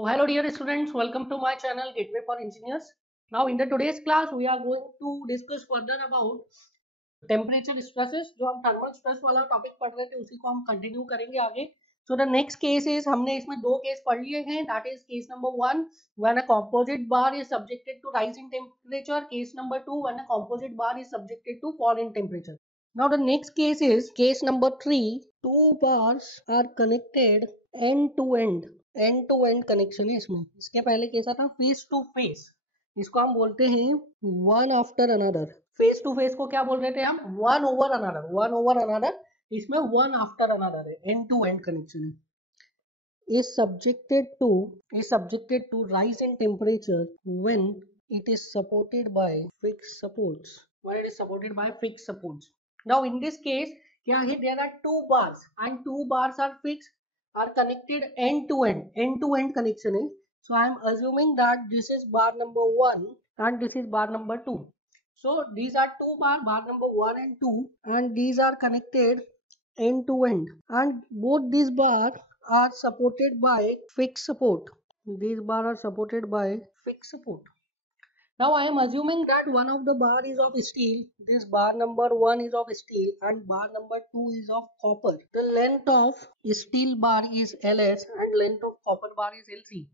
So hello dear students, welcome to my channel Gateway for Engineers. Now in the today's class we are going to discuss further about temperature stresses. जो हम thermal stress वाला topic पढ़ रहे थे उसी को हम continue करेंगे आगे. So the next case is हमने इसमें दो केस पढ़ लिए हैं. That is case number 1 when a composite bar is subjected to rise in temperature. Case number 2 when a composite bar is subjected to fall in temperature. Now the next case is case number 3. Two bars are connected end to end connection है इसमें. इसके पहले कैसा था, face to face. इसको हम बोलते हैं one after another. Face to face को क्या बोल रहे थे हम, वन ओवर अनदर. इसमें वन आफ्टर अनदर है, एंड टू एंड कनेक्शन है. is subjected to rise in temperature when it is supported by fixed supports. Now in this case क्या है, there are two bars and two bars are fixed, are connected end to end connection है. So I am assuming that this is bar number 1 and this is bar number 2. So these are two bar number 1 and 2, and these are connected end to end, and both these bars are supported by fixed support. Now I am assuming that one of the bar is of steel. This bar number 1 is of steel and bar number 2 is of copper. The length of steel bar is LS and length of copper bar is LC.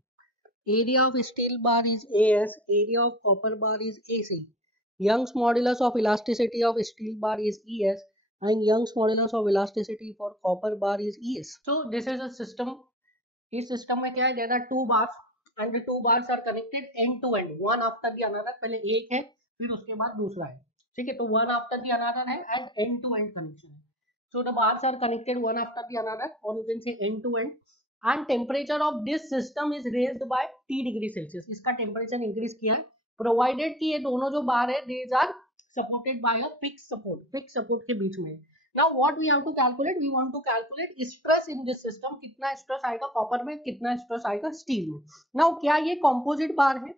Area of steel bar is AS, area of copper bar is AC. Young's modulus of elasticity of steel bar is ES and Young's modulus of elasticity for copper bar is ES. So this is a system. इस system में क्या है, there are two bars and the two bars are connected end to end, one after the another. पहले एक है फिर उसके बाद दूसरा है, ठीक है. तो one after the another है and end to end connection है. So the bars are connected one after the another, or you can say end to end. And temperature of this system is raised by T degree Celsius. इसका temperature increase किया है, provided कि ये दोनों जो बार है these are supported by a fixed support के बीच में. Now what we have to calculate, we want to calculate stress in this system. कितना स्ट्रेस आएगा कॉपर में, कितना स्ट्रेस आएगा स्टील में. Now क्या ये कॉम्पोजिट बार है,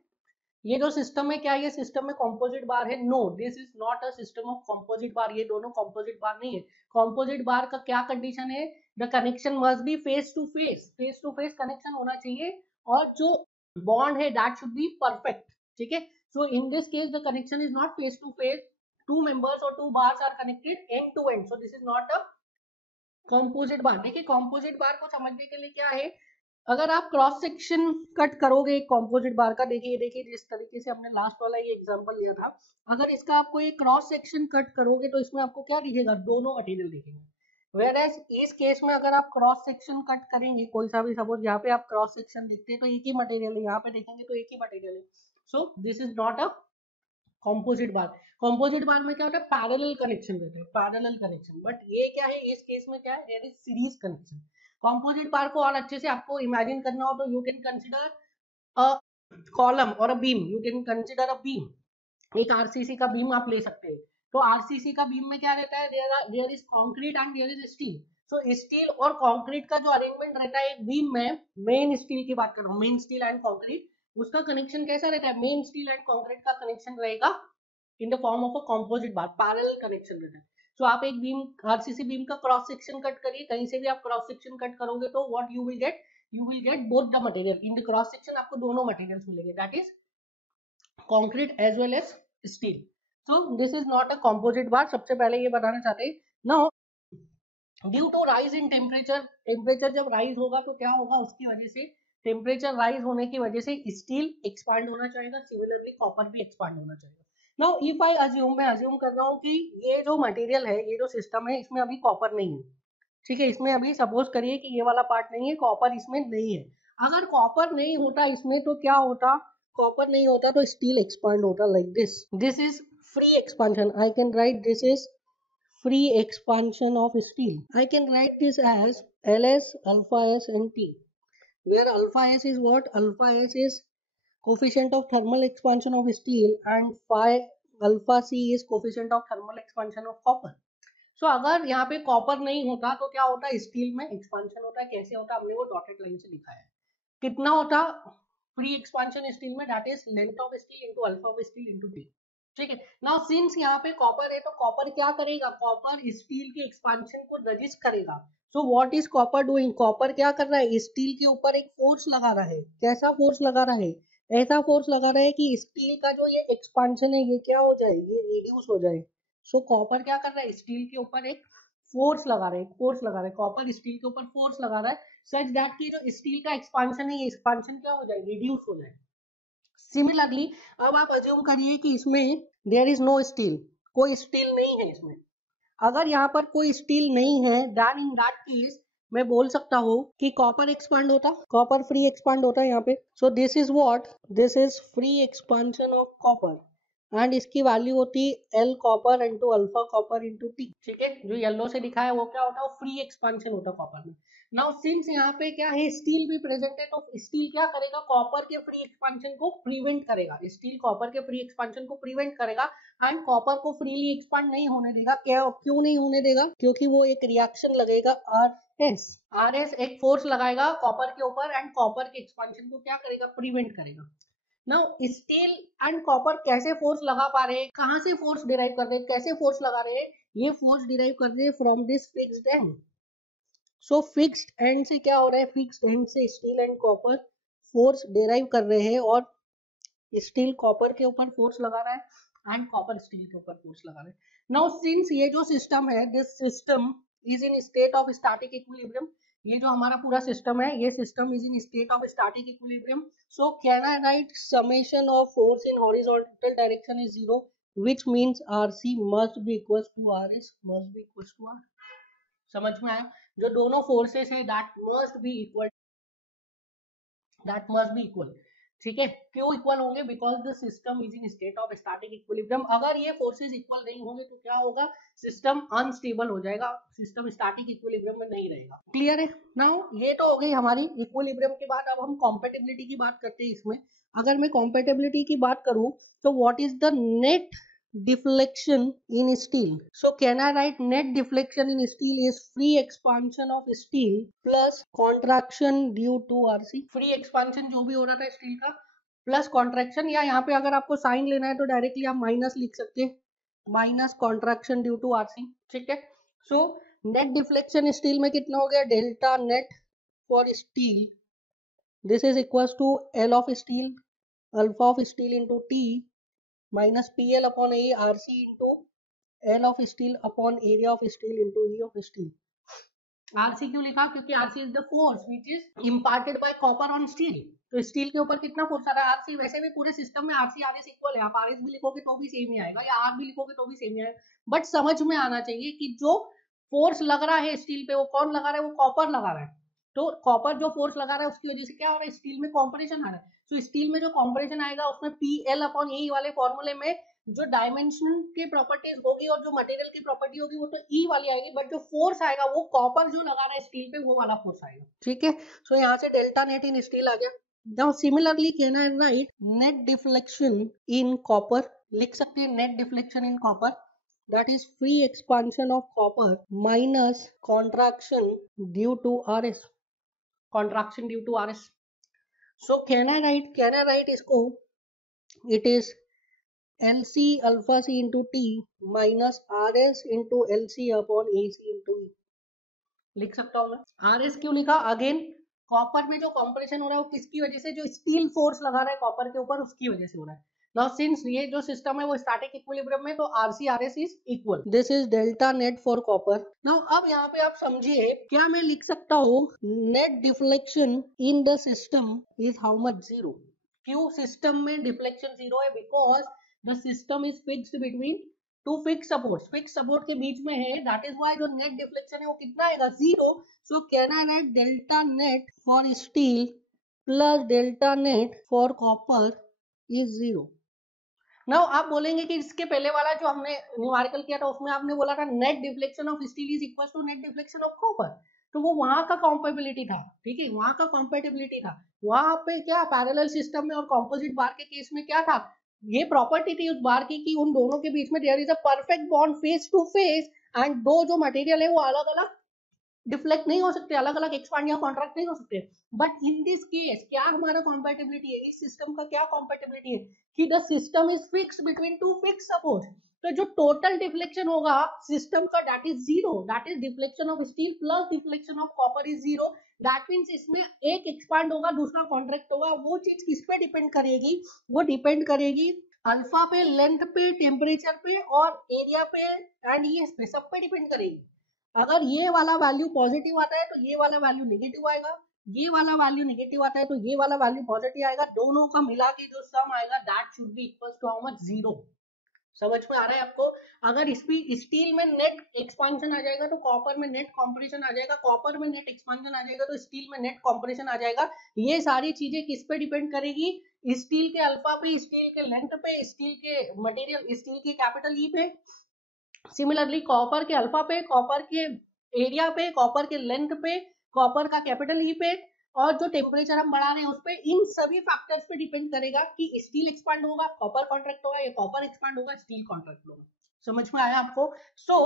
ये जो सिस्टम है क्या ये सिस्टम में कॉम्पोजिट बार है? No, this is not a system of composite bar. ये दोनों कॉम्पोजिट बार नहीं है. कॉम्पोजिट बार का क्या कंडीशन है, the connection must be face to face connection होना चाहिए, और जो बॉन्ड है दैट शुड बी परफेक्ट, ठीक है. So in this case the connection is not face to face. Two members or two bars are connected end to end, so this is not a composite bar. देखिए composite bar को समझने के लिए क्या है, अगर आप क्रॉस सेक्शन कट करोगे एक composite bar का, देखिए जिस तरीके से हमने लास्ट वाला ये एग्जांपल लिया था, अगर इसका आपको ये क्रॉस सेक्शन कट करोगे तो इसमें आपको क्या दिखेगा, दोनों मटेरियल दिखेंगे. वेयरएज इस केस में अगर आप क्रॉस सेक्शन कट करेंगे कोई सा भी, सपोज यहाँ पे आप क्रॉस सेक्शन देखते हैं तो एक ही मटेरियल है, यहाँ पे देखेंगे तो एक ही मटेरियल है. So this is not a composite bar. Composite bar में क्या होता है, पैरेलल कनेक्शन रहता है, पैरेलल कनेक्शन. बट ये क्या है, इस केस में क्या है, there is series connection. Composite bar को और अच्छे से आपको इमेजिन करना हो तो you can consider a column or a beam. You can consider a beam. एक आरसीसी का बीम आप ले सकते हैं. तो आरसीसी का बीम में क्या रहता है, there is concrete and there is steel. So steel और कंक्रीट का जो अरेंजमेंट रहता है एक बीम में, मेन स्टील की बात कर रहा हूँ, मेन स्टील एंड कंक्रीट, उसका कनेक्शन कैसा रहता है, मेन स्टील एंड कंक्रीट का कनेक्शन रहेगा in the form of a composite bar, parallel connection रहता है. सो आप एक बीम आरसीसी बीम का क्रॉस सेक्शन कट करिए, कहीं से भी आप क्रॉस सेक्शन कट करोगे तो what you will get both the material in the cross section. आपको दोनों मटेरियल्स मिलेंगे, that is concrete as well as steel. So this is not a composite bar. सबसे पहले ये बताना चाहते हैं. Now due to rise in temperature जब राइज होगा तो क्या होगा, उसकी वजह से टेम्परेचर राइज होने की वजह से स्टील एक्सपांड होना चाहेगा, सिमिलरली कॉपर भी एक्सपांड होना चाहिए. नाउ इफ आई अज्यूम, मैं अज्यूम कर रहा हूँ कि ये जो मटेरियल है, ये जो सिस्टम है, इसमें अभी कॉपर नहीं है, ठीक है. इसमें अभी सपोज करिए कि ये वाला पार्ट नहीं है, कॉपर इसमें नहीं है. अगर कॉपर नहीं होता इसमें तो क्या होता, कॉपर नहीं होता तो स्टील एक्सपांड होता like this. This is free expansion. I can write this is free expansion of steel. I can write this as LS, alpha S and T, where alpha S is what? Alpha S is coefficient of thermal expansion of steel and phi alpha C is coefficient of thermal expansion of copper. So अगर यहाँ पे copper नहीं होता तो क्या होता, steel में expansion होता. कैसे होता, हमने वो डॉटेड लाइन से लिखा है. कितना होता फ्री एक्सपांशन स्टील में, that is length of steel into alpha of steel into T. ठीक है। नाउ सिंस यहाँ पे कॉपर है तो कॉपर क्या करेगा, कॉपर स्टील के एक्सपांशन को रजिस्ट करेगा। So what is copper doing, copper क्या कर रहा है, स्टील के ऊपर एक फोर्स लगा रहा है। कैसा फोर्स लगा रहा है, ऐसा फोर्स लगा रहा है कि स्टील का जो ये एक्सपांशन है ये क्या हो जाए, ये रिड्यूस हो जाए। सो कॉपर क्या कर रहा है, स्टील के ऊपर एक फोर्स लगा रहा है, फोर्स लगा रहा है, कॉपर स्टील के ऊपर फोर्स लगा रहा है सच दैट की जो स्टील का एक्सपांशन है ये एक्सपांशन क्या हो जाए, रिड्यूस हो जाए। सिमिलरली अब आप अज्यूम करिए कि इसमें देयर इज नो स्टील, कोई स्टील नहीं है इसमें। अगर यहाँ पर कोई स्टील नहीं है देन इन दैट केस मैं बोल सकता हूँ कि कॉपर एक्सपांड होता, कॉपर फ्री एक्सपांड होता है यहाँ पे। सो this is what, this is free expansion of copper and इसकी वैल्यू होती है L copper into alpha copper into T. ठीक है, जो येलो से लिखा है वो क्या होता है, फ्री एक्सपांशन होता है कॉपर में। नाउ सिंस यहाँ पे क्या है, स्टील भी प्रेजेंट है तो स्टील क्या करेगा, कॉपर के फ्री एक्सपांशन को प्रिवेंट करेगा, स्टील कॉपर के फ्री एक्सपांशन को प्रिवेंट करेगा एंड कॉपर को फ्रीली एक्सपांड नहीं होने देगा। क्यों नहीं होने देगा, क्योंकि वो एक रिएक्शन लगेगा आर एस एक फोर्स लगाएगा कॉपर के ऊपर एंड कॉपर के एक्सपांशन को क्या करेगा, प्रिवेंट करेगा। नाउ स्टील एंड कॉपर कैसे फोर्स लगा पा रहे हैं, कहां से फोर्स डिराइव कर रहे हैं, कैसे फोर्स लगा रहे हैं, ये फोर्स डिराइव कर रहे हैं from this fixed and. So fixed and से क्या हो रहा है, फिक्स्ड एंड से steel and copper force derive कर रहे हैं और स्टील कॉपर के ऊपर फोर्स लगा रहा है एंड कॉपर स्टील के ऊपर फोर्स लगा रहा है। नाउ सिंस ये जो सिस्टम है, this system is in state of static equilibrium, ये जो हमारा पूरा सिस्टम है ये system is in state of static equilibrium. So can I write summation of force in horizontal direction is 0 which means RC must be equal to RS must be equal to R. समझ में आया, जो दोनों forces है that must be equal, that must be equal. ठीक है, क्यों equal होंगे, because the system is in state of static equilibrium. अगर ये फोर्सेस इक्वल नहीं होंगे तो क्या होगा, सिस्टम अनस्टेबल हो जाएगा, सिस्टम स्टैटिक इक्विलिब्रियम में नहीं रहेगा। क्लियर है। नाउ ये तो हो गई हमारी इक्विलिब्रियम की बात, अब हम कॉम्पेटिबिलिटी की बात करते हैं इसमें। अगर मैं कॉम्पेटिबिलिटी की बात करूं तो what is the net deflection in steel. So can I write net deflection in steel is free expansion of steel plus contraction due to RC. free expansion जो भी हो रहा था स्टील का प्लस कॉन्ट्रैक्शन, या यहाँ पे अगर आपको साइन लेना है तो डायरेक्टली आप माइनस लिख सकते हैं, minus contraction due to RC. ठीक है, सो नेट डिफ्लेक्शन स्टील में कितना हो गया, delta net for steel this is equal to L of steel alpha of steel into T minus PL upon A RC into L of steel upon area of steel into E of steel. RC क्यों लिखा, क्योंकि RC is the force which is imparted by copper on steel। तो steel के ऊपर कितना force आ रहा है, RC। वैसे भी पूरे सिस्टम में RC RS इक्वल है, आप RS भी लिखोगे तो भी सेम ही आएगा या R भी लिखोगे तो भी सेम ही आएगा, बट समझ में आना चाहिए कि जो फोर्स लग रहा है स्टील पे वो कौन लगा रहा है, वो कॉपर लगा रहा है। तो कॉपर जो फोर्स लगा रहा है उसकी वजह से क्या हो रहा है, स्टील में कॉम्प्रेशन आ रहा है। तो स्टील में जो कॉम्प्रेशन आएगा उसमें PL अपॉन E वाले फॉर्मूले में जो डायमेंशन की प्रॉपर्टीज होगी और जो मटेरियल की प्रॉपर्टी होगी वो तो E वाली आएगी, बट जो फोर्स आएगा वो कॉपर जो लगा रहा है स्टील पे वो वाला फोर्स आएगा। ठीक है, सो यहाँ से डेल्टा नेट इन स्टील आ गया। Now similarly can I right net deflection in copper, लिख सकते हैं net deflection in copper that is free expansion of copper minus contraction due to RS, contraction due to RS. So can I write इसको, it is LC alpha C into T minus RS into LC upon AC into E। लिख सकता हूँ मैं। RS क्यों लिखा, again copper में जो compression हो रहा है वो किसकी वजह से, जो स्टील फोर्स लगा रहा है कॉपर के ऊपर उसकी वजह से हो रहा है। Now since ये जो सिस्टम है वो स्टैटिक इक्विलिब्रियम में तो RC RS is equal, this is delta net for copper। Now अब यहाँ पे आप समझिए, क्या मैं लिख सकता हूँ net deflection in the system is how much, 0। क्यों सिस्टम में डिफ्लेक्शन 0 है, because the system is fixed between two fix support, fix support के बीच में है, दैट इज व्हाई जो नेट डिफ्लेक्शन है वो कितना आएगा, 0। So can I write delta net for steel plus delta net for copper is 0। Now आप बोलेंगे कि इसके पहले वाला जो हमने न्यूमेरिकल किया था उसमें आपने बोला था net deflection of steel is equal to net deflection of copper, तो वो वहां का कॉम्पेबिलिटी था। ठीक है, वहां का कॉम्पेटिबिलिटी था, वहां पे क्या पैरेलल सिस्टम में और कॉम्पोजिट बार के केस में क्या था, ये प्रॉपर्टी थी उस बार की कि उन दोनों के बीच में there is a perfect bond face to face and दो जो मटेरियल है वो अलग अलग डिफ्लेक्ट नहीं हो सकते, अलग अलग एक्सपांड या कॉन्ट्रैक्ट नहीं हो सकते। बट इन दिस केस क्या हमारा कॉम्पेटिबिलिटी है, इस सिस्टम का क्या कॉम्पेटिबिलिटी है कि the system is fixed between two fix support. तो जो टोटल डिफ्लेक्शन होगा सिस्टम का that is zero, that is deflection of steel plus deflection of copper is zero. That means इसमें एक एक्सपांड होगा दूसरा कॉन्ट्रैक्ट होगा। वो चीज किस पे डिपेंड करेगी, वो डिपेंड करेगी अल्फा पे, लेंथ पे, टेम्परेचर पे और एरिया पे एंड ये पे, सब पे डिपेंड करेगी। अगर ये वाला वैल्यू पॉजिटिव आता है तो ये वाला वैल्यू नेगेटिव आएगा, ये वाला वैल्यू नेगेटिव आता है तो ये वाला वैल्यू पॉजिटिव आएगा। दोनों का मिला के जो सम आएगा that should be equal to how much, zero. समझ में आ रहा है आपको? अगर इसमें स्टील में नेट एक्सपांशन आ जाएगा तो कॉपर में नेट कॉम्प्रेशन आ जाएगा, कॉपर में नेट एक्सपांशन आ जाएगा तो स्टील में नेट कॉम्प्रेशन आ जाएगा। ये सारी चीजें किस पे डिपेंड करेगी, स्टील के अल्फा पे, स्टील के लेंथ पे, स्टील के मटेरियल, स्टील के कैपिटल ई पे, सिमिलरली कॉपर के अल्फा पे, कॉपर के एरिया पे, कॉपर के लेंथ पे, कॉपर का कैपिटल ई पे और जो टेम्परेचर हम बढ़ा रहे हैं उस पे। इन सभी फैक्टर्स पे डिपेंड करेगा कि स्टील एक्सपांड होगा, कॉपर कॉन्ट्रैक्ट होगा या कॉपर एक्सपांड होगा, स्टील कॉन्ट्रैक्ट होगा। समझ में आया आपको? So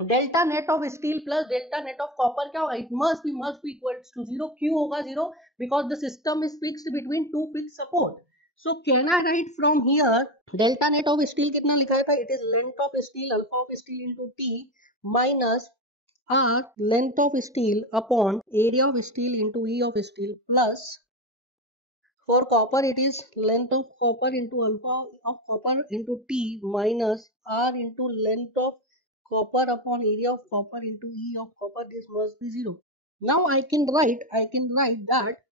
delta net of steel plus delta net of copper क्या होगा, it must be equals to zero. क्यों होगा जीरो? Because the system is fixed between two fixed support. So can I write from here delta net of steel कितना लिखा था, it is length of steel alpha of steel into T minus R length of steel upon area of steel into E of steel plus for copper it is length of copper into alpha of copper into T minus R into length of copper upon area of copper into E of copper. This must be zero. Now I can write that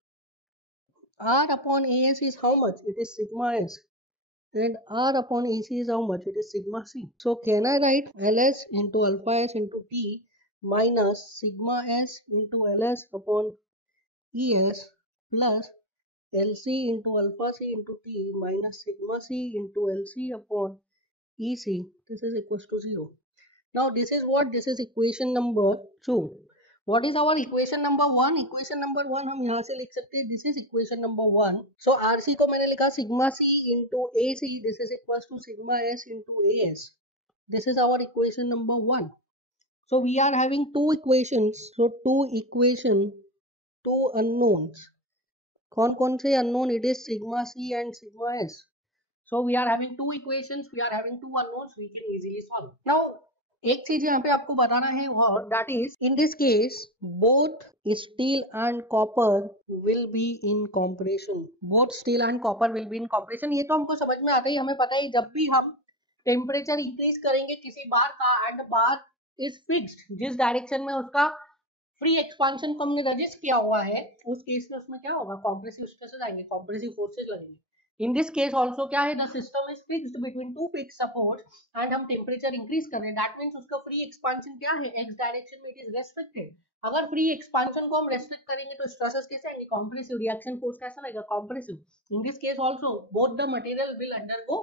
R upon AS is how much? It is sigma S. And R upon AC is how much? It is sigma C. So can I write LS into alpha S into T minus sigma S into LS upon ES plus LC into alpha C into T minus sigma C into LC upon EC. This is equals to 0. Now this is what? This is equation number 2. What is our equation number 1? Equation number 1 हम यहाँ से लिख सकते हैं, this is equation number 1. So RC को मैंने लिखा sigma C into AC, this is equals to sigma S into AS. This is our equation number 1. So we are having two equations. So two equation, two unknowns. कौन कौन से unknown? It is sigma C and sigma S. So we are having two equations, we are having two unknowns, we can easily solve. Now एक चीज यहाँ पे आपको बताना है और that is in this case both steel and copper will be in compression. Both steel and copper will be in compression. ये तो हमको समझ में आता ही, हमें पता है जब भी हम टेम्परेचर इंक्रीज करेंगे किसी बार का एंड बार इज फिक्स्ड, जिस डायरेक्शन में उसका फ्री एक्सपांशन को हमने रजिस्ट किया हुआ है उस केस में उसमें क्या होगा, कॉम्प्रेसिव स्ट्रेसेस आएंगे, कॉम्प्रेसिव फोर्सेस लगेंगे। इन दिस केस ऑल्सो क्या है, the system is fixed between two fixed support and हम टेम्परेचर इंक्रीज कर रहे हैं, दैट मींस उसका फ्री एक्सपांशन क्या है, एक्स डायरेक्शन में इट इज रेस्ट्रिक्टेड। अगर फ्री एक्सपांशन को हम रेस्ट्रिक्ट करेंगे तो स्ट्रेसेस कैसे आएंगे, कॉम्प्रेसिव, रिएक्शन फोर्स कैसा रहेगा, compressive. In this case also both the material will undergo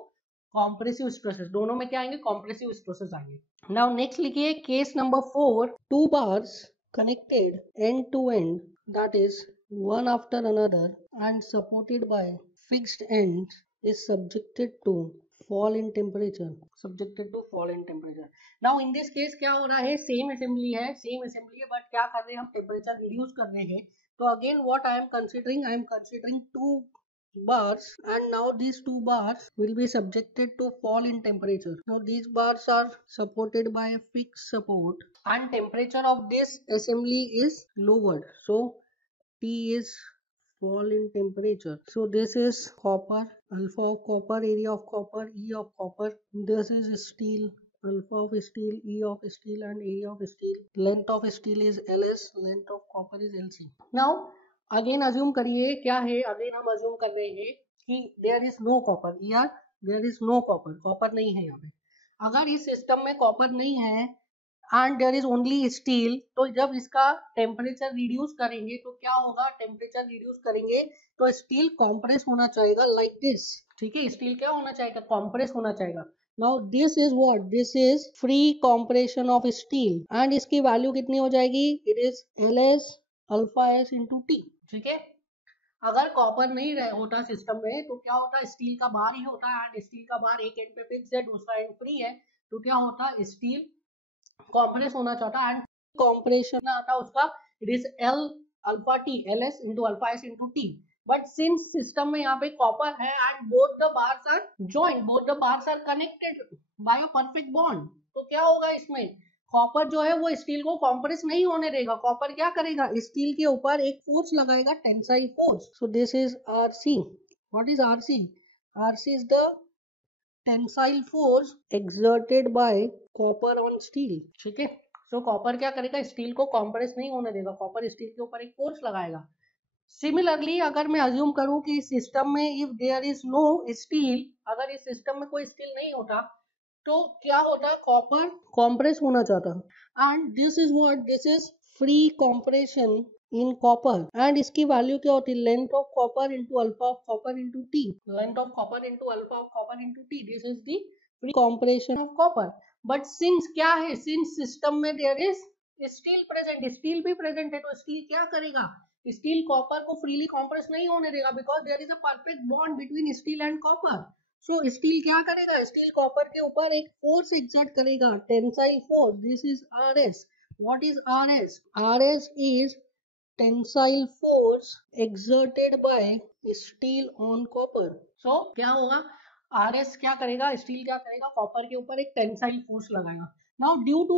compressive stresses, दोनों में क्या आएंगे, कॉम्प्रेसिव स्ट्रेसेस आएंगे। नाउ नेक्स्ट लिखिए case number 4, two bars connected end to end, that is one after another and supported by fixed ends is subjected to fall in temperature, now in this case क्या हो रहा है, same assembly है but क्या कर रहे हैं हम, टेम्परेचर रिड्यूस कर रहे हैं। तो again what I am considering two bars and now these two bars will be subjected to fall in temperature. Now these bars are supported by a fixed support and temperature of this assembly is lowered, so T is fall in temperature. So this is copper, alpha of copper, area of copper, E of copper. This is steel, alpha of steel, E of steel and area of steel. Length of steel is LS, length of copper is LC. Now again assume करिए क्या है, again हम assume कर रहे हैं कि there is no copper, या there is no copper, copper नहीं है यहाँ पे। अगर इस सिस्टम में कॉपर नहीं है and there is only steel, तो जब इसका टेम्परेचर रिड्यूस करेंगे तो क्या होगा, टेम्परेचर रिड्यूस करेंगे तो स्टील कॉम्प्रेस होना चाहेगा लाइक दिस, ठीक है, स्टील क्या होना चाहेगा, कॉम्प्रेस होना चाहेगा। Now this is what, this is free compression of steel and इसकी वैल्यू कितनी हो जाएगी, it is LS alpha S into T, ठीक है। अगर कॉपर नहीं होता सिस्टम में तो क्या होता, स्टील का बार ही होता है एंड स्टील का बार एक एंड पे फिक्स है, दूसरा एंड फ्री है, तो क्या होता, स्टील कॉम्प्रेस होना चाहता एंड कॉम्प्रेशन आता उसका it is L alpha T L S into alpha S into T, but since system में यहाँ पे कॉपर है and both the bars are joint, both the bars are connected by a perfect bond, तो क्या होगा इसमें copper जो है वो स्टील को कॉम्प्रेस नहीं होने देगा। कॉपर क्या करेगा, स्टील के ऊपर एक फोर्स लगाएगा, tensile force. So this is RC. What is RC? RC is the tensile force exerted bye copper on steel. ठीक है, सो कॉपर क्या करेगा, स्टील को कॉम्प्रेस नहीं होने देगा, कॉपर स्टील के ऊपर एक फोर्स लगाएगा। सिमिलरली अगर मैं अज्यूम करूं कि इस सिस्टम में if there is no steel, अगर इस सिस्टम में कोई स्टील नहीं होता तो क्या होता, कॉपर कॉम्प्रेस होना चाहता, and this is what, this is free compression in copper, and इसकी वैल्यू क्या होती है, length of copper into alpha of copper into T, length of copper into alpha of copper into T, this is the free compression of copper. But since क्या है, since system में there is steel present, steel भी present है, तो steel क्या करेगा, steel copper को freely compress नहीं होने देगा because there is a perfect bond between steel and copper. So steel क्या करेगा, स्टील कॉपर के ऊपर एक फोर्स एक्सर्ट करेगा, tensile force, this is R S. What is R S? R S is tensile force exerted by steel on copper. So क्या होगा, R S क्या करेगा, स्टील क्या करेगा, कॉपर के ऊपर एक टेंसाइल फोर्स लगाएगा। Now due to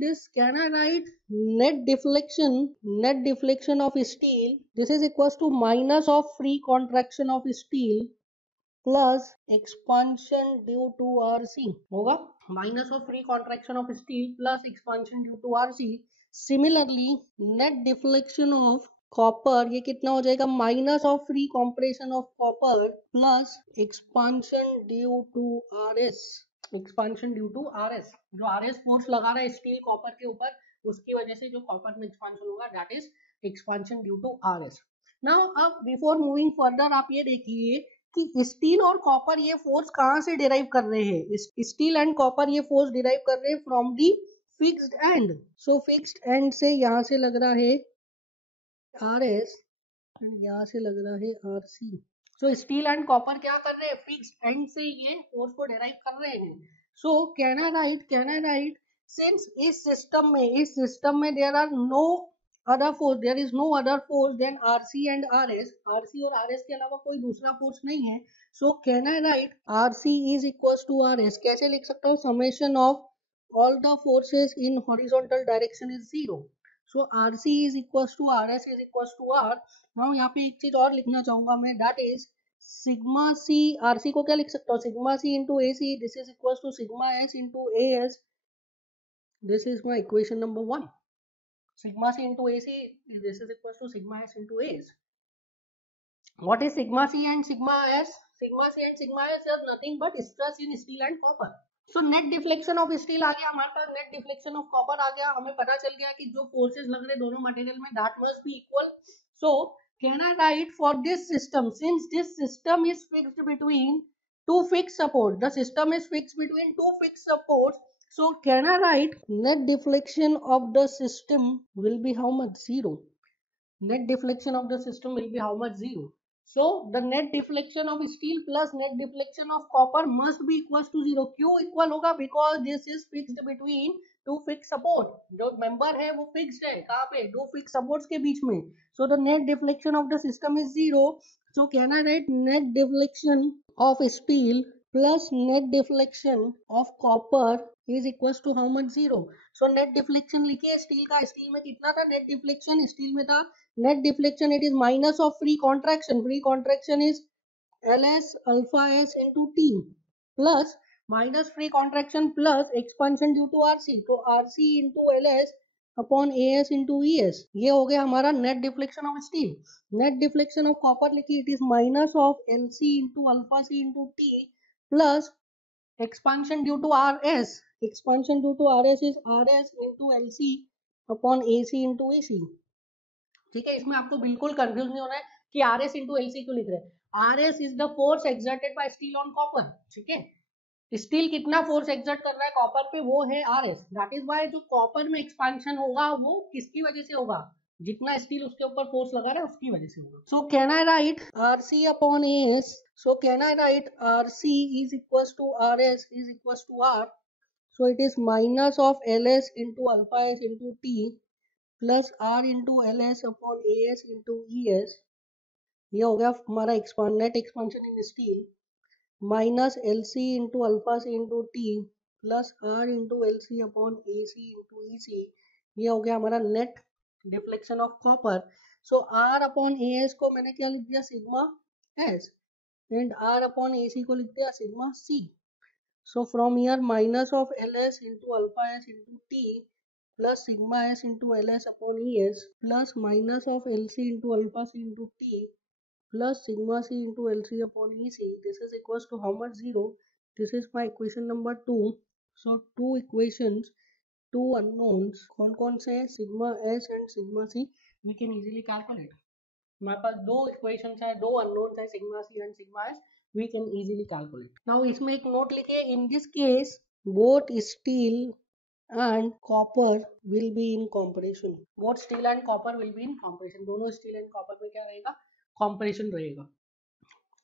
this, can I write net deflection of steel? This is equals to minus of free contraction of steel plus expansion due to RC होगा, minus of free contraction of steel plus expansion due to RC. Similarly, net deflection of copper ये कितना हो जाएगा, minus of free compression of copper plus expansion due to R S, expansion due to R S, जो R S force लगा रहा है steel copper के ऊपर, उसकी वजह से जो कॉपर में एक्सपांशन होगा that is expansion due to R S. Now अब बिफोर मूविंग फर्दर आप ये देखिए कि स्टील और कॉपर ये फोर्स कहाँ से डिराइव कर रहे हैं, स्टील एंड कॉपर ये फोर्स डिराइव कर रहे हैं from the fixed and. So fixed and से यहाँ से लग रहा है आर एस एंड यहाँ से लग रहा है R C. So steel and copper क्या कर रहे हैं, फिक्स्ड एंड से ये फोर्स को डिराइव कर रहे हैं। So can I write since इस सिस्टम में there are no other force, there is no other force then RC and RS, RC और आरएस के अलावा कोई दूसरा फोर्स नहीं है। So can I write RC is equals to RS, कैसे लिख सकता हूँ, summation of all the forces in horizontal direction is 0. So RC is equals to RS is equals to R. Now यहाँ पे एक चीज और लिखना चाहूंगा मैं, that is sigma C, RC को क्या लिख सकता हूँ, sigma C into AC, this is equals to sigma S into AS. This is my equation number 1. Sigma C into AC, this is equals to sigma S into AS. What is sigma C and sigma S? Sigma C and sigma S is nothing but stress in steel and copper. So net deflection of steel आ गया हमारे पास, net deflection of copper आ गया, हमें पता चल गया कि जो फोर्सेस लग रहे दोनों मटेरियल में that must be equal. So can I right for this system, since this system is fixed between two fixed support, the system is fixed between two fixed supports, so can I right net deflection of the system will be how much, 0. Net deflection of the system will be how much, 0. So the net deflection of steel plus net deflection of copper must be equals to 0. क्यों equal होगा, because this is fixed between two fixed support, जो member है वो fixed है, कहाँ पे, दो fixed supports के बीच में। So the net deflection of the system is 0. So can I write net deflection of steel plus net deflection of copper is equals to how much, 0. So net deflection लिखिए steel का, steel में कितना था net deflection, steel में था net deflection, it is minus of free contraction is ls alpha s into t plus minus free contraction plus expansion due to rc, तो rc into ls upon as into es, ये हो गया हमारा net deflection of steel. Net deflection of copper लिखिए, it is minus of lc into alpha c into t plus expansion due to rs, expansion due to rs is rs into lc upon ac into ac. ठीक है, इसमें आपको बिल्कुल confuse नहीं होना है कि R S into L C क्यों लिख रहे हैं, R S is the force exerted by steel on copper. ठीक है, स्टील कितना फोर्स एक्सर्ट कर रहा है कॉपर पे, वो है R S, that is why जो कॉपर में एक्सपांशन होगा वो किसकी वजह से होगा, जितना स्टील उसके ऊपर फोर्स लगा रहा है उसकी वजह से होगा। So can I write R C upon S, so can I write R C is equal to R S is equal to R, So it is minus of ls into alpha s into t plus r into ls upon as into es. ये हो गया हमारा net expansion in steel minus L C into alpha C into T plus R into L C upon A C into E C. ये हो गया हमारा net deflection of copper. So R upon A S को मैंने क्या लिख दिया sigma S and R upon A C को लिख दिया sigma C. So from here minus of L S into alpha S into T plus sigma s into ls upon es plus minus of lc into alpha c into t plus sigma c into lc upon ec. This is equals to how much? 0. This is my equation number 2. So two equations, two unknowns. कौन कौन से sigma s and sigma c we can easily calculate. हमारे पास दो equations है, दो unknowns है sigma c and sigma s. We can easily calculate. Now इसमें एक नोट लिखिए. In this case both steel and copper will be in compression. Both steel and copper will be in compression. दोनों steel and copper में क्या रहेगा? Compression रहेगा.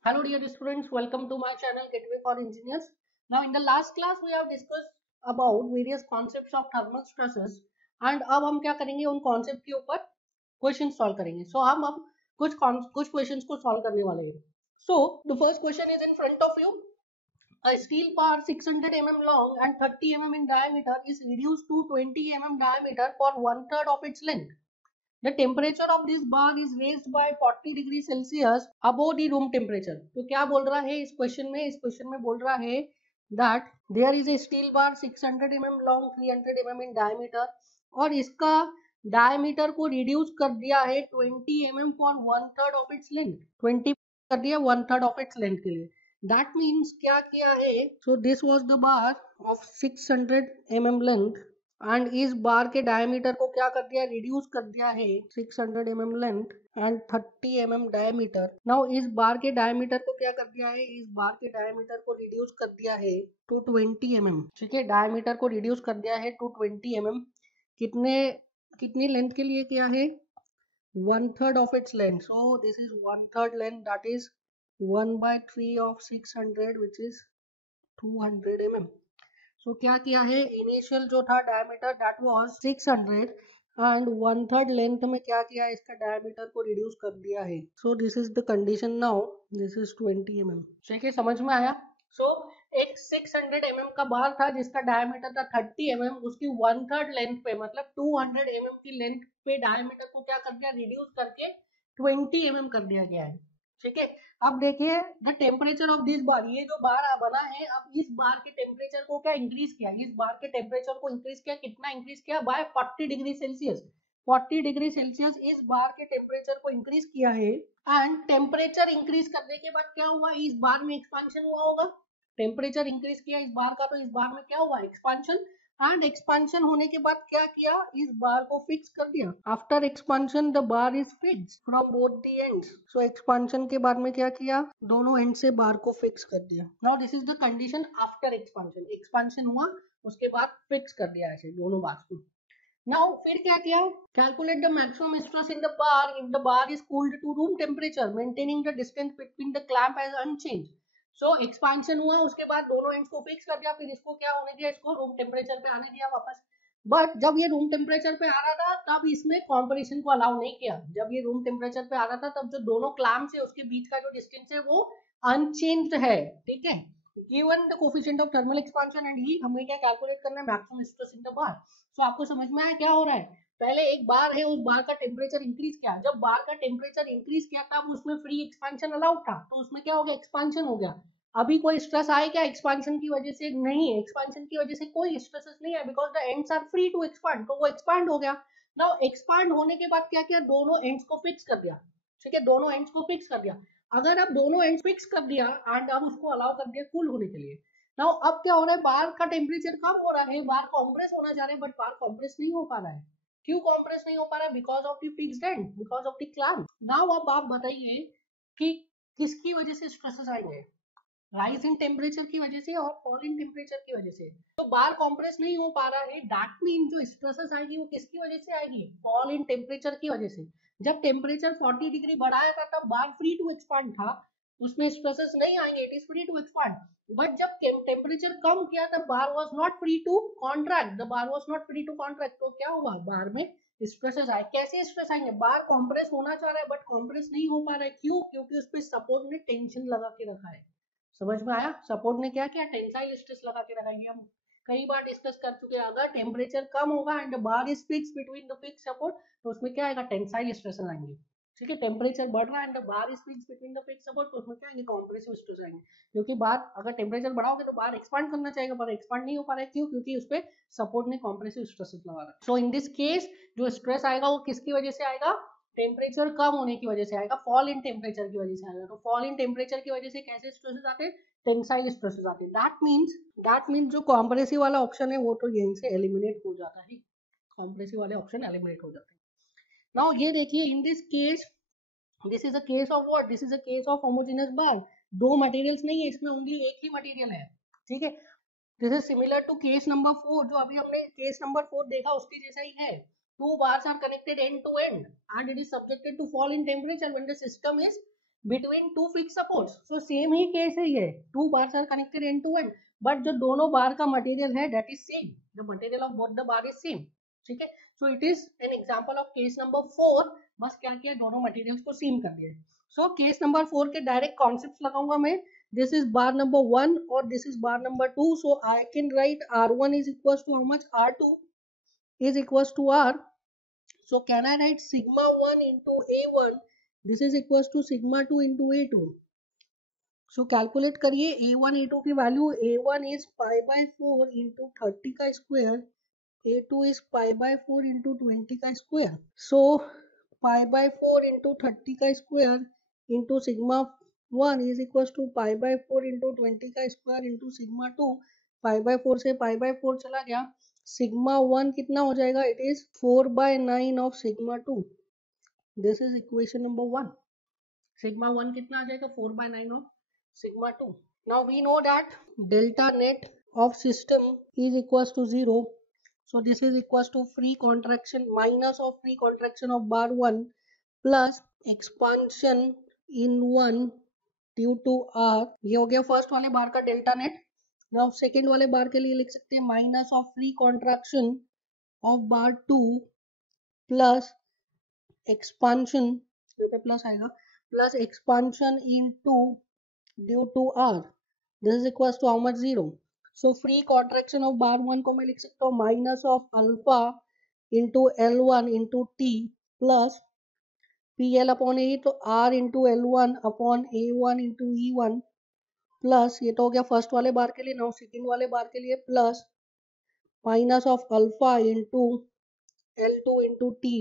Hello dear students, welcome to my channel Gateway for Engineers. Now in the last class we have discussed about various concepts of thermal stresses and अब हम क्या करेंगे उन concept के ऊपर question solve करेंगे. So हम अब कुछ questions को solve करने वाले हैं. So the first question is in front of you. A steel bar 600 mm long and 30 mm in diameter is reduced to 20 mm diameter for 1/3 of its length. The temperature of this bar is raised by 40 degree Celsius above the room temperature. तो क्या बोल रहा है इस question में? इस question में बोल रहा है that there is a steel bar 600 mm long 300 mm in diameter और इसका diameter को reduce कर दिया है 20 mm for 1/3 of its length. 20 कर दिया 1/3 of its length के लिए. That means क्या किया है? So this was the bar of 600 mm length and इस बार के डायमीटर को क्या कर दिया? रिड्यूस कर दिया है 600 mm length and 30 mm diameter. Now इस बार के डायमीटर को क्या कर दिया है? इस बार के डायमीटर को रिड्यूस कर दिया है टू 20 mm. ठीक है, डायमीटर को रिड्यूस कर दिया है टू 20 mm. कितनी लेंथ के लिए किया है? 1/3 of its length. So this is 1/3 length, that is 1/3 of 600 which is 200 mm. So क्या किया है? इनिशियल जो था diameter that was 600 and 1/3 length में क्या किया है? इसका डायमीटर को रिड्यूस कर दिया है. So this is the condition. Now this is 20 mm. ठीक है, समझ में आया? सो एक 600 mm का बार था जिसका डायमीटर था 30 mm. उसकी 1/3 लेंथ पे मतलब 200 mm की लेंथ पे डायमीटर को क्या कर दिया? रिड्यूस करके 20 mm कर दिया गया है. ठीक है, अब देखिए द टेम्परेचर ऑफ दिस बार. ये जो बार बना है, अब इस बार के टेम्परेचर को क्या इंक्रीज किया? इस बार के टेम्परेचर को इंक्रीज किया. कितना इंक्रीज किया? By 40 degree Celsius. 40 degree Celsius इस बार के टेम्परेचर को इंक्रीज किया है. एंड टेम्परेचर इंक्रीज करने के बाद क्या हुआ? इस बार में एक्सपांशन हुआ होगा. टेम्परेचर इंक्रीज किया इस बार का, तो इस बार में क्या हुआ? एक्सपांशन. एंड एक्सपांशन होने के बाद क्या किया? इस बार को फिक्स कर दिया. After expansion the bar is fixed from both the ends. So expansion के बाद में क्या किया? दोनों एंड से बार को फिक्स कर दिया. Now this is the condition after expansion. Expansion हुआ उसके बाद फिक्स कर दिया ऐसे दोनों बार को. नाउ फिर क्या किया? Calculate the maximum stress in the bar if the bar is cooled to room temperature maintaining the distance between the clamp as unchanged. So expansion हुआ उसके बाद दोनों एंड्स को फिक्स कर दिया. फिर इसको क्या होने दिया? इसको रूम टेम्परेचर पे आने दिया वापस. बट जब ये रूम टेम्परेचर पे आ रहा था तब इसमें कॉम्प्रेशन को अलाउ नहीं किया. जब ये रूम टेम्परेचर पे आ रहा था तब जो दोनों क्लैंप्स है उसके बीच का जो डिस्टेंस है वो अनचेंज्ड है. ठीक है, given the coefficient of thermal expansion and heat, हमें क्या कैलकुलेट करना है? Maximum stress in the bar. So आपको समझ में आया क्या हो रहा है? पहले एक बार है, उस बार का टेम्परेचर इंक्रीज किया. जब बार का टेम्परेचर इंक्रीज किया तब उसमें फ्री एक्सपांशन अलाउड था, तो उसमें क्या हो गया? एक्सपांशन हो गया. अभी कोई स्ट्रेस आए क्या एक्सपांशन की वजह से? नहीं, एक्सपांशन की वजह से कोई स्ट्रेसेस नहीं है because the ends are free to expand. तो वो एक्सपांड हो गया. नाउ एक्सपांड होने के बाद क्या किया? दोनों एंड्स को फिक्स कर दिया. ठीक है, दोनों एंड्स को फिक्स कर दिया. अगर अब दोनों एंड्स फिक्स कर दिया एंड अब उसको अलाउ कर दिया कूल होने के लिए. नाउ अब क्या हो रहा है? बार का टेम्परेचर कम हो रहा है, बार कॉम्प्रेस होना चाह रहे हैं, बट बार कॉम्प्रेस नहीं हो पा रहा है. क्यों कॉम्प्रेस नहीं हो पा रहा है? Because of the fixed and, because of the clamp. Now अब आप बताइए कि किसकी वजह से स्ट्रेसेस आएंगे? राइज इन टेम्परेचर की वजह से और फॉल इन टेम्परेचर की वजह से. तो बार कॉम्प्रेस नहीं हो पा रहा है. दैट मीन जो स्ट्रेसेस आएगी वो किसकी वजह से आएगी? फॉल इन टेम्परेचर की वजह से. जब टेम्परेचर 40 डिग्री बढ़ाया था तब बार फ्री टू एक्सपांड था. उसमें स्ट्रेसेस नहीं आएंगे, it is free to expand. But जब टेम्परेचर कम किया तब bar was not free to contract, the bar was not free to contract, तो क्या हुआ, बार में स्ट्रेसेस आए। कैसे स्ट्रेस आएंगे, बार कॉम्प्रेस होना चाह रहा है बट कॉम्प्रेस नहीं हो पा रहा है, क्यों, क्योंकि उस पर सपोर्ट ने टेंशन लगा के रखा है। समझ में आया, सपोर्ट ने क्या किया, टेंसाइल स्ट्रेस लगा के रखा है। ये हम कई बार डिस्कस कर चुके हैं, अगर टेम्परेचर कम होगा and bar is fix between the fix support, तो उसमें क्या आएगा, टेंसाइल स्ट्रेस आएंगे। ठीक है, टेम्परेचर बढ़ रहा है and bar is fix between the fix support, तो उसमें क्या आएंगे, कॉम्प्रेसिव स्ट्रेस आएंगे। क्योंकि बार अगर टेम्परेचर बढ़ाओगे तो बार एक्सपांड करना चाहेगा, पर एक्सपांड नहीं हो पा रहा है, क्यों, क्योंकि उस पर सपोर्ट ने कॉम्प्रेसिव स्ट्रेस लगा रहा है। सो इन दिस केस जो स्ट्रेस आएगा वो किसकी वजह से आएगा, टेम्परेचर कम होने की वजह से आएगा, फॉल इन टेम्परेचर की वजह से आएगा। तो फॉल इन टेम्परेचर की वजह से कैसे स्ट्रेसेस आते हैं, टेंसाइल स्ट्रेसेस आते हैं। दैट मीन्स जो कॉम्प्रेसिव वाला ऑप्शन है वो तो यहीं से एलिमिनेट हो जाता है, कॉम्प्रेसिव वाले ऑप्शन एलिमिनेट हो जाते हैं। नाउ ये देखिए, in this case this is a case of what, this is a case of homogeneous bar. दो मटेरियल्स नहीं है इसमें, ओनली एक ही मटेरियल है। ठीक है, this is similar to case number 4, जो अभी हमने केस नंबर 4 देखा उसके जैसा ही है। Two bars are connected end to end and it is subjected to fall in temperature when the system is between two fixed supports। so same ही case है ये, two bars are connected end to end, but जो दोनों बार का material है that is same, the material of both the bar is same। ठीक है, so it is an example of case number 4, बस क्या किया, दोनों मटेरियल्स को सेम कर दिया। so केस नंबर 4 के डायरेक्ट कॉन्सेप्ट लगाऊंगा मैं, this is bar number 1 और this is bar number 2, so I can write R1 is equals to how much, R2 is equals to R। so can I write sigma 1 into A1, this is equals to sigma 2 into A2। so calculate करिए A1 A2 की value, A1 is pi by 4 into 30 का square, A2 is pi by 4 into 20 का square. so pi by 4 into 30 का square into sigma 1 is equals to pi by 4 into 20 का square into sigma 2, pi by 4 से pi by 4 चला गया, sigma 1 कितना हो जाएगा, it is 4 by 9 of sigma 2। This is equation number 1। sigma 1 कितना आ जाएगा, 4 by 9 of sigma 2। now we know that delta net of system is equals to 0, so this is equals to free contraction minus of free contraction of bar 1 plus expansion in 1 due to R. ये हो गया first वाले बार का delta net. Now second वाले बार के लिए लिख सकते हैं minus of free contraction of bar 2 plus expansion, यहाँ पे प्लस आएगा, plus expansion in 2 due to R, this is equal to how much, 0। So free contraction of bar 1 को मैं लिख सकता हूँ minus of alpha into L1 into T plus PL upon A, तो R into L1 upon A1 into E1 plus, ये तो हो गया फर्स्ट वाले बार के लिए। नाउ सेकंड वाले बार के लिए plus minus of alpha into L2 into T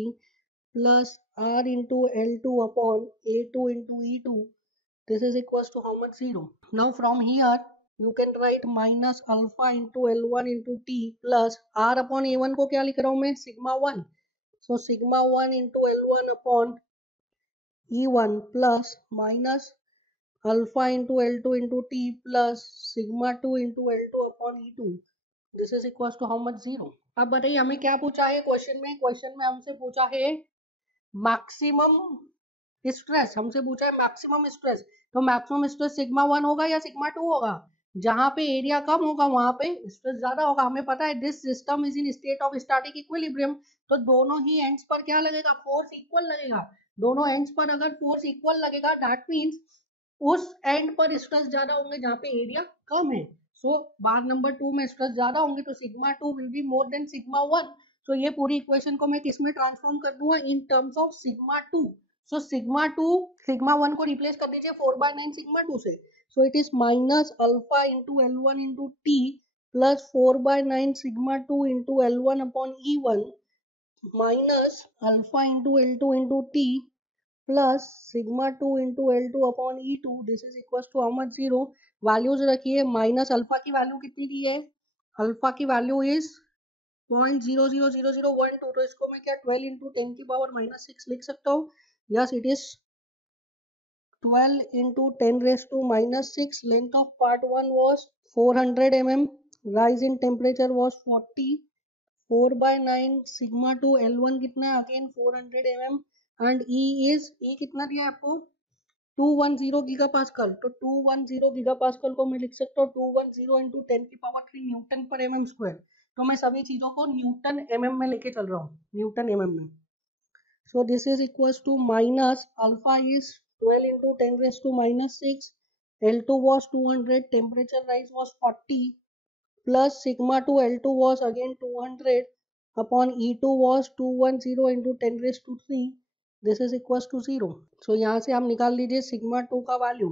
plus R into L2 upon A2 into E2, this is equals to how much, 0। now from here you can write minus alpha into L1 into t plus R upon A1 को क्या लिख रहा हूँ मैं, sigma 1, so sigma 1 into L1 upon E1 plus minus alpha into L2 into t plus sigma 2 into L2 upon E2, this is equals to how much, 0। अब बताइए हमें क्या पूछा है क्वेश्चन में, क्वेश्चन में हमसे पूछा है मैक्सिमम स्ट्रेस, हमसे पूछा है मैक्सिमम स्ट्रेस, तो मैक्सिमम स्ट्रेस सिग्मा 1 होगा या सिग्मा 2 होगा, जहां पे एरिया कम होगा वहां पे स्ट्रेस ज्यादा होगा। हमें पता है this system is in state of static equilibrium, तो दोनों ही एंड्स पर क्या लगेगा, फोर्स इक्वल लगेगा। दोनों एंड्स पर अगर फोर्स इक्वल लगेगा दैट मींस उस एंड पर स्ट्रेस ज्यादा होंगे जहां पे एरिया कम है। सो बार नंबर 2 में स्ट्रेस ज्यादा होंगे तो sigma 2 will be more than sigma 1। सो ये पूरी इक्वेशन को मैं किस में ट्रांसफॉर्म कर दूंगा, in terms of sigma 2। So sigma 2 sigma 1 को रिप्लेस कर दीजिए 4/9 सिग्मा 2 से, so it is minus alpha into L1 into T plus 4/9 sigma 2 into L1 upon E1 minus alpha into L2 into T plus sigma 2 into L2 upon E2, this is equal to how much, 0। Values रखिए, minus alpha की value कितनी दी है, alpha की value is 0.0000012, तो इसको मैं क्या 12 इंटू 10 की पावर माइनस 6 लिख सकता हूँ। Yes it is 12 into 10 raised to minus 6, length of part 1 was 400 mm, rise in temperature was 40, 4 by 9 sigma 2 L1 कितना है, again 400 mm, and E is, E कितना दिया है आपको 210 गीगा पास्कल, तो 210 गीगा पास्कल को मैं लिख सकता हूँ 210 इंटू 10⁻³ न्यूटन पर mm स्क्वायर। तो मैं सभी चीजों को न्यूटन mm में लेके चल रहा हूँ, न्यूटन mm में। So this is equals to minus alpha is 12 into 10 raised to minus 6, L2 was 200, temperature rise was 40, plus sigma 2 L2 was again 200 upon E2 was 210 into 10 raised to 3, this is equals to 0. So यहाँ से आप निकाल लीजिए sigma 2 का value.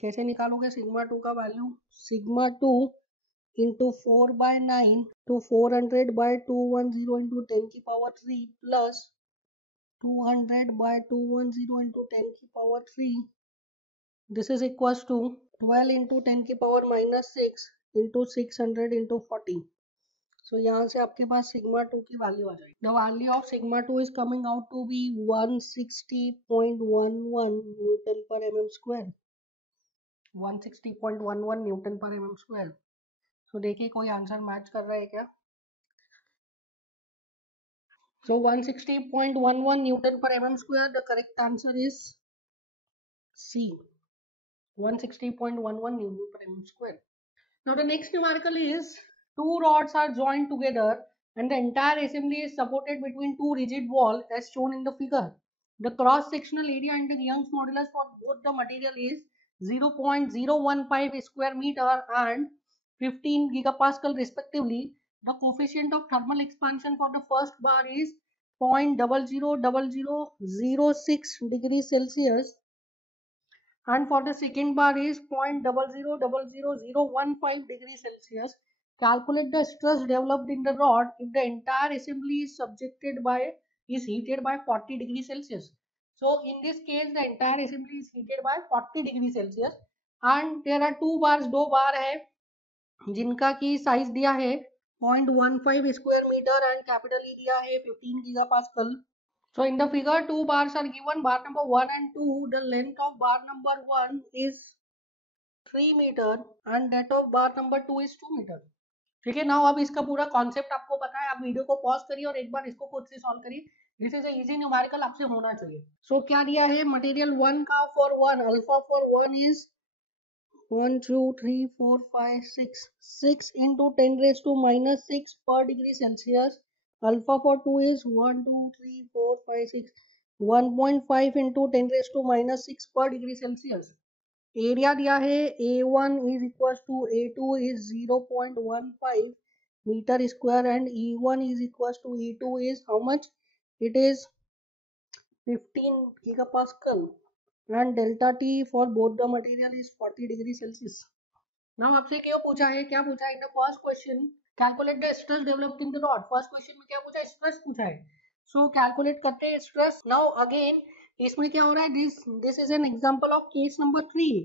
कैसे निकालोगे sigma 2 का value? Sigma 2 into 4/9 to 400 by 210 into 10⁻³ plus 200 by 210 into 10⁻³, this is equals to 12 into 10⁻⁻6 into 600 into 40. So यहाँ से आपके पास सिग्मा 2 की वैल्यू आ जाएगी। The value of sigma 2 is coming out to be 160.11 Newton पर mm square, 160.11 Newton पर mm square. तो देखिए कोई आंसर मैच कर रहा है क्या? So 160.11 Newton per mm square, the correct answer is C, 160.11 Newton per mm square. Now the next numerical is two rods are joined together and the entire assembly is supported between two rigid walls as shown in the figure. The cross sectional area and the Young's modulus for both the material is 0.015 square meter and 15 gigapascal respectively. The coefficient of thermal expansion for the first bar is 0.000006 degrees Celsius and for the second bar is 0.000015 degrees Celsius. Calculate the stress developed in the rod if the entire assembly is heated by 40 degrees Celsius. So in this case the entire assembly is heated by 40 degrees Celsius and there are two bars, दो बार है जिनका की size दिया है 0.15 square metre and capital E दिया है 15 gigapascal. So in the figure, two bars are given, bar number 1 and 2. The length of bar number 1 is 3 meter and that of bar number 2 is 2 meter. ठीक है, now अब इसका पूरा concept आपको पता है, आप वीडियो को पॉज करिए और एक बार इसको खुद से सॉल्व करिए. दिस इज इजी न्यूमेरिकल, आपसे होना चाहिए. सो क्या दिया है मटेरियल 1 का for 1, alpha for 1 is 1 2 3 4 5 6 into 10 raised to minus 6 per degree Celsius. Alpha for 2 is 1 2 3 4 5 6, 1.5 into 10 raised to minus 6 per degree Celsius. Area दिया है A1 is equals to A2 is 0.15 meter square and E1 is equals to E2 is how much? It is 15 gigapascal and delta T for both the material is 40 degree Celsius. Now आपसे क्यों पूछा है, क्या पूछा है? In the first question calculate the stress developed in the rod. First question में क्या पूछा है? स्ट्रेस पूछा है. So calculate करते हैं स्ट्रेस. Now again इसमें क्या हो रहा है? This is an example of case number 3.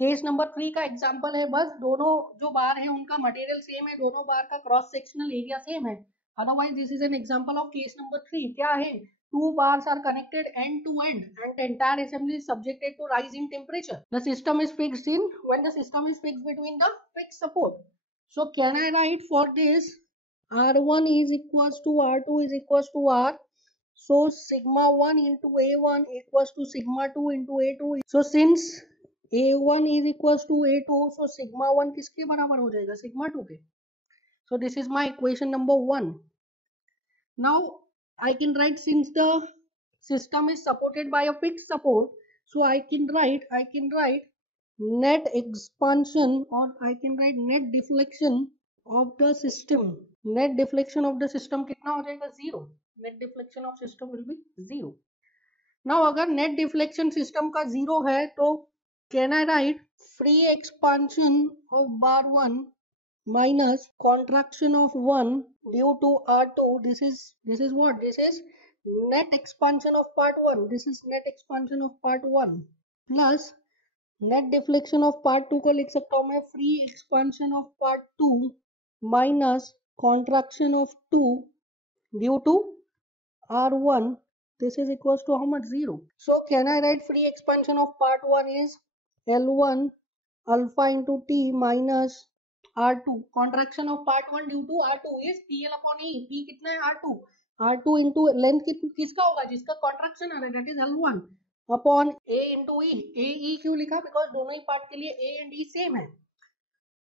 Case number 3 का एग्जांपल है. बस दोनों जो बार है उनका मटेरियल सेम है, दोनों बार का क्रॉस सेक्शनल एरिया सेम है. Otherwise this is an example of case number 3. क्या है? Two bars are connected end to end and the entire assembly is subjected to rise in temperature. The system is fixed when the system is fixed between the fixed support. So can I write for this R1 is equals to R2 is equals to R. So sigma 1 into A1 equals to sigma 2 into A2. So since A1 is equals to A2, so sigma 1 किसके बराबर हो जाएगा? sigma 2 के. So this is my equation number 1. Now I can write, since the system is supported by a fixed support, so I can write net expansion or I can write net deflection of the system. Net deflection of the system कितना हो जाएगा? 0. Net deflection of system will be 0. Now अगर net deflection system का 0 है तो can I write free expansion of bar 1 minus contraction of 1 due to R2. This is what? This is net expansion of part 1. This is net expansion of part 1 plus net deflection of part 2 को लिख सकता हूँ मैं free expansion of part 2 minus contraction of 2 due to R1. This is equals to how much? 0. So can I write free expansion of part 1 is L1 alpha into T minus R2. Contraction of part 1 due to R2 is PL upon E. P कितना है? R2. R2 into length किसका होगा? जिसका contraction आ रहा है, that is L1. Upon A into E. A E क्यों लिखा? Because दोनों ही पार्ट के लिए ए एंड ई सेम है।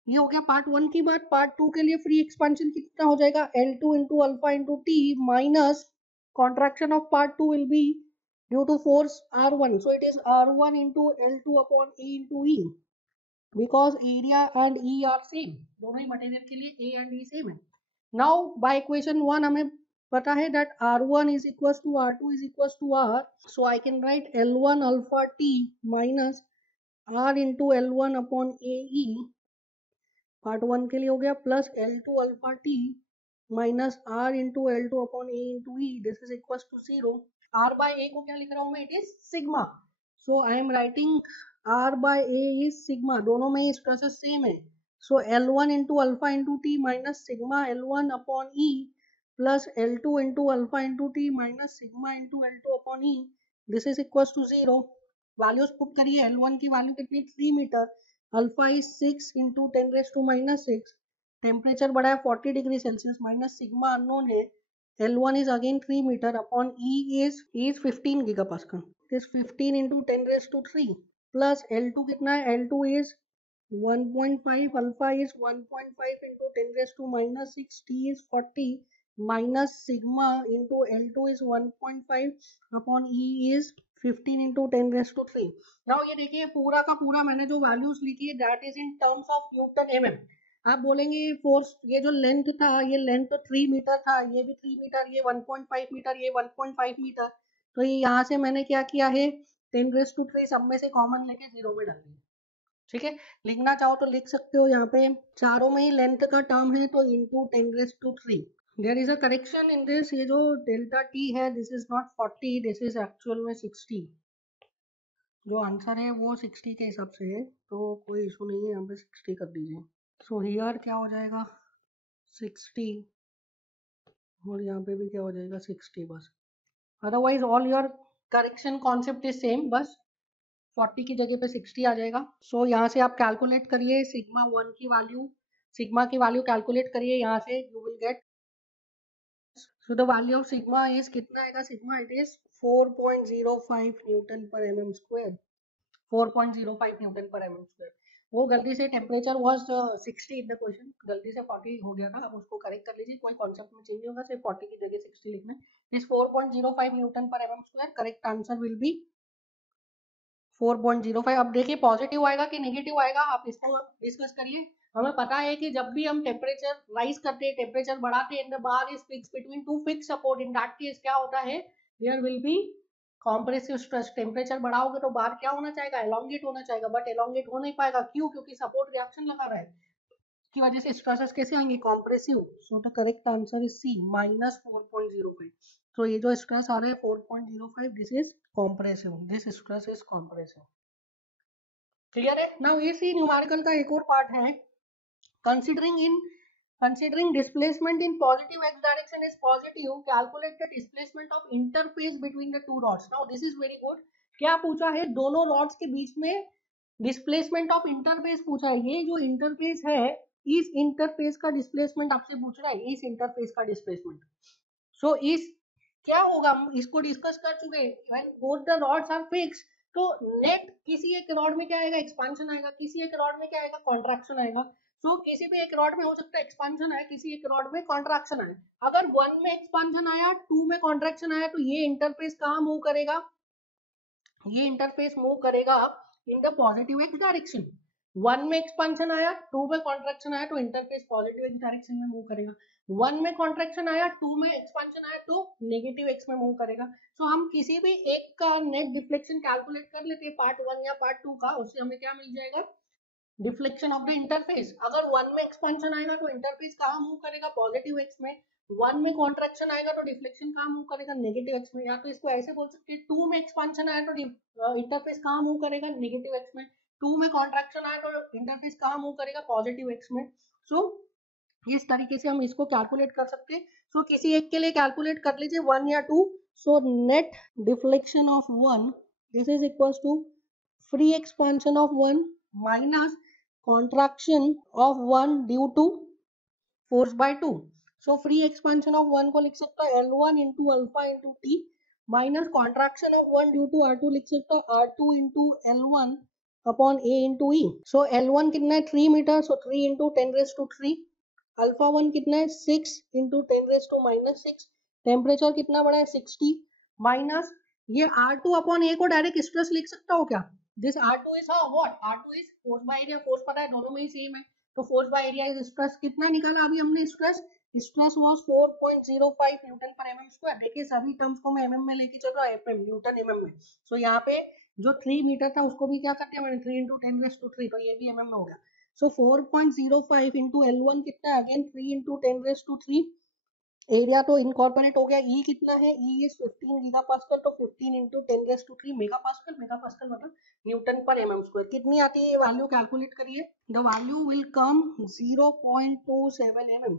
ये हो गया पार्ट 1 की बात। पार्ट 2 के लिए फ्री एक्सपेंशन कितना हो जाएगा? L2 into alpha into T minus contraction of part 2 will be due to force R1, so it is R1 into L2 upon A into E because area and E are same, दोनों ही material के लिए A and E same है। Now by equation 1 हमें पता है that R1 is equals to R2 is equals to R, so I can write L1 alpha T minus R into L1 upon AE part 1 के लिए हो गया, plus L2 alpha टी minus R into L2 upon A into E, this is equal to 0। R by A को क्या लिख रहा हूँ मैं? It is sigma. So I am writing R by A is sigma, दोनों में स्ट्रेसेस सेम है। सो L1 into alpha into T minus sigma L1 upon E plus L2 into alpha into T minus sigma into L2 upon E, this is equal to 0। Values put करिए। L1 की value कितनी? 3 metre. Alpha is 6 into 10 raise to minus 6। Temperature बढ़ा है 40 degree Celsius, minus sigma unknown है। L1 is again 3 metre upon E is 15 gigapascal. This 15 into 10 raise to 3 plus L2 कितना है? L2 is 1.5, alpha is 1.5 into 10 raise to minus 6, T is 40 minus sigma into L2 is 1.5 upon E is 15 into 10 raise to 3। Now ये देखिए पूरा का पूरा मैंने जो values लिखी है that is in terms of Newton mm। आप बोलेंगे फोर्स, ये जो लेंथ था, ये लेंथ 3 मीटर था, ये भी 3 मीटर, ये 1.5 मीटर, ये 1.5 मीटर। तो ये यहाँ से मैंने क्या किया है? 10 रेज टू 3 सब में से कॉमन लेके 0 में डाल दिया। ठीक है, लिखना चाहो तो लिख सकते हो। यहाँ पे चारों में ही लेंथ का टर्म है तो into 10 raise to 3। There is a correction in this, ये जो डेल्टा टी है this is not 40, this is actual में 60। जो आंसर है वो 60 के हिसाब से है, तो कोई इशू नहीं है, यहाँ पे 60 कर दीजिए। सो हियर क्या हो जाएगा? 60 और यहाँ पे भी क्या हो जाएगा? 60 बस। Otherwise all your correction concept is same, बस 40 की जगह पे 60 आ जाएगा। सो यहाँ से आप कैलकुलेट करिए सिग्मा 1 की वैल्यू, सिग्मा की वैल्यू कैलकुलेट करिए यहाँ से, you will gate. So the value of sigma is कितना आएगा? सिग्मा इट इज 4.05 न्यूटन पर mm स्क्वायर, 4.05 न्यूटन पर mm स्क्वायर। वो गलती से temperature was 60 in the question, गलती से 40 हो गया था, अब उसको करेक्ट कर लीजिए, कोई कॉन्सेप्ट में चेंज नहीं होगा, सिर्फ 40 की जगह 60 लिखना है। इस 4.05 न्यूटन पर mm square, correct answer will be 4.05। अब देखिए पॉजिटिव आएगा कि नेगेटिव आएगा, आप इसको डिस्कस करिए। हमें पता है कि जब भी हम टेम्परेचर राइज करते हैं, टेम्परेचर बढ़ाते हैं, the bar is fix between two fix support, in that case क्या होता है? There will be compressive stress. Temperature बढ़ाओगे तो बार क्या होना चाहिए? एलोंगेट होना चाहिए, बट एलोंगेट हो नहीं पाएगा। क्यों? क्योंकि सपोर्ट रिएक्शन लगा रहा है, की वजह से स्ट्रेसेस कैसे आएंगे? Compressive. So the correct answer is C minus 4.05। तो ये जो स्ट्रेस आ रहा है 4.05, this is compressive, this stress is compressive. Clear है? नाउ ये सी न्यूमेरिकल का एक और पार्ट है, considering displacement in positive x direction is positive, calculate the displacement of interface between the two rods। now this is very good। क्या पूछा है? दोनों rods के बीच में डिस्प्लेसमेंट ऑफ इंटरफेस पूछा है। ये जो इंटरफेस है, इस इंटरफेस का डिस्प्लेसमेंट आपसे पूछ रहा है, इस इंटरफेस का डिस्प्लेसमेंट। सो इस क्या होगा, हम इसको डिस्कस कर चुके हैं। When both the rods are fix, तो नेट किसी एक रॉड में क्या आएगा? एक्सपांशन आएगा, किसी एक रॉड में क्या आएगा? कॉन्ट्रैक्शन आएगा। सो किसी भी एक रॉड में हो सकता है एक्सपांशन आए, किसी एक रॉड में कॉन्ट्रैक्शन आए। अगर 1 में एक्सपांशन आया, 2 में कॉन्ट्रैक्शन आया, तो ये इंटरफेस कहाँ मूव करेगा? ये इंटरफेस मूव करेगा in the positive x direction. 1 में एक्सपांशन आया, 2 में कॉन्ट्रैक्शन आया, तो इंटरफेस पॉजिटिव एक्स डायरेक्शन में मूव करेगा। 1 में कॉन्ट्रैक्शन आया, 2 में एक्सपांशन आया, तो नेगेटिव एक्स में मूव करेगा। सो हम किसी भी एक का नेट डिफ्लेक्शन कैलकुलेट कर लेते हैं, पार्ट 1 या पार्ट 2 का, उससे हमें क्या मिल जाएगा? Deflection of the interface. अगर 1 में एक्सपांशन आएगा तो इंटरफेस कहाँ मूव करेगा? पॉजिटिव एक्स में। 1 में कॉन्ट्रैक्शन आएगा तो डिफ्लेक्शन कहाँ मूव करेगा? नेगेटिव एक्स में। या तो इसको ऐसे बोल सकते हैं, 2 में एक्सपांशन आया तो इंटरफेस कहाँ मूव करेगा? नेगेटिव एक्स में। 2 में कॉन्ट्रैक्शन आया तो इंटरफेस कहाँ मूव करेगा? पॉजिटिव एक्स में। सो इस तरीके से हम इसको कैलकुलेट कर सकते हैं। सो किसी एक के लिए कैलकुलेट कर लीजिए, 1 या 2। So net deflection of 1, this is equals to free expansion of 1 minus contraction of 1 due to force by 2। so free expansion of 1 को लिख सकता है L1 into alpha into t minus contraction of 1 due to R2 लिख सकते हो R2 into L1 upon A into E. So L1 कितना है 3 metre, सो 3 into 10⁻³ alpha 1 कितना है 6 into 10⁻⁻6. टेम्परेचर कितना बड़ा है 60 माइनस ये R2 अपॉन A को डायरेक्ट स्ट्रेस लिख सकता हो क्या? This R2 is what? R2 is force by area. Force पता है दोनों में ही सेम है, तो force by area is stress. कितना निकाला अभी हमने स्ट्रेस? स्ट्रेस वाज 4.05 न्यूटन पर एमएम स्क्वायर. देखिए सभी टर्म्स को मैं एमएम में लेके चल रहा हूँ, एफएम न्यूटन एमएम में. सो यहाँ पे जो 3 मीटर था उसको भी क्या कर दिया मैंने 3 into 10⁻³, तो ये भी एमएम में हो गया. सो 4.05 into L1 कितना है अगेन 3 into 10⁻³. एरिया तो इनकॉर्पोरेट हो गया. ई कितना है? ई इज 15 गीगापास्कल, तो 15 into 10⁻³ मेगापास्कल. मेगापास्कल मतलब न्यूटन पर एमएम स्क्वायर. कितनी आती है ये वैल्यू? कैलकुलेट करिए. The value will come 0.27 mm.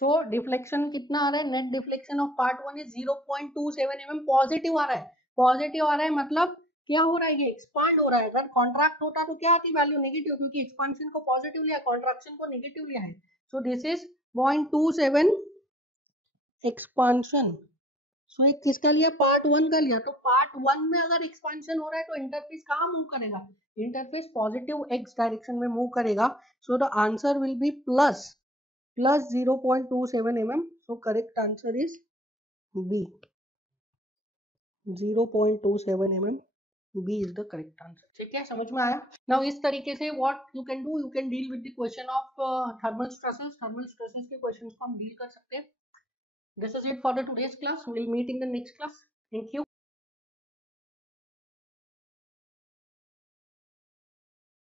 So deflection कितना आ रहा है? Net deflection of part 1 is 0.27 mm. Positive आ रहा है. पॉजिटिव आ रहा है मतलब क्या हो रहा है? ये एक्सपांड हो रहा है. अगर कॉन्ट्रैक्ट होता तो क्या आती वैल्यू? नेगेटिव, क्योंकि एक्सपांशन को पॉजिटिव लिया, कॉन्ट्रैक्शन को नेगेटिव लिया है. So this is 0.27 expansion. So एक किसका लिया? पार्ट 1 का लिया. तो पार्ट 1 में अगर एक्सपांशन हो रहा है तो इंटरफेस कहाँ मूव करेगा? इंटरफेस पॉजिटिव एक्स डायरेक्शन में मूव करेगा. So the answer will be plus 0.27 mm. So correct answer is B. 0.27 mm. B is the correct answer. ठीक है, समझ में आया? Now इस तरीके से what you can do, you can deal with the question of thermal stresses. Thermal stresses के questions को हम deal कर सकते हैं. This is it for the today's class. We'll meet in the next class. Thank you.